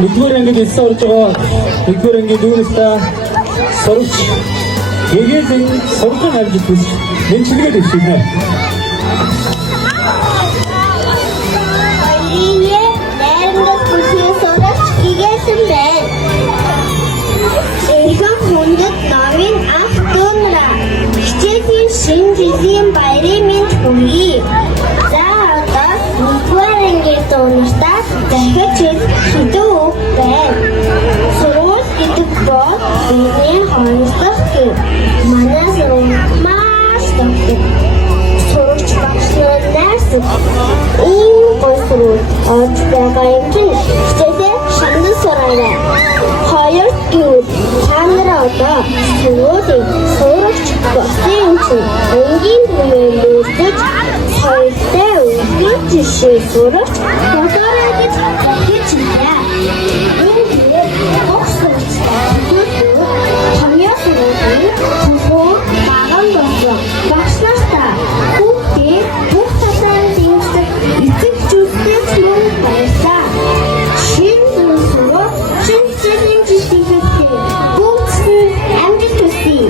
нэгдүгээр ангид элсэн орж байгаа нэгдүгээр ангид юу нэстэ сурч тэгээд энэ сургалтын амжилт хүсэж нэмчилгээд өгчийнэ. Игээ найрамдах бүсээ сурч игээсэн байна. Эрхэм хүндэт намын анх дуунара хичээлийн шинэ жилийн баярын мэнд хүргэе. За одоо нэгдүгээр ангид дуунартаа дахиж хэдэн үг байна. Сургууль гэдэг бол бидний хонцлох гэв. Манай сургууль маш төгсөг. Сурч багшлын найрсаг. Энэ гол сургууль орж байгаа юм чинь хичээлээ шандан сураарай. Хоёр гэвэл та нараа одоо сургуулийн сурагч болсон юм чинь ангийн түмэн мөрдөж хоёртай үгийн жишээ сурагч болоорой гэж хэлж байна. Энэ дээр огсорчтой хамгийн сургуулийн зөвхөн баган болсон багшлаастай хүүхдээ бүх талаар дэмждэг эцэг зүйлстэй мөн байсан. Шинэ сургууль шинэ жилийн жишээтэй бүгдний амжилт хүсье.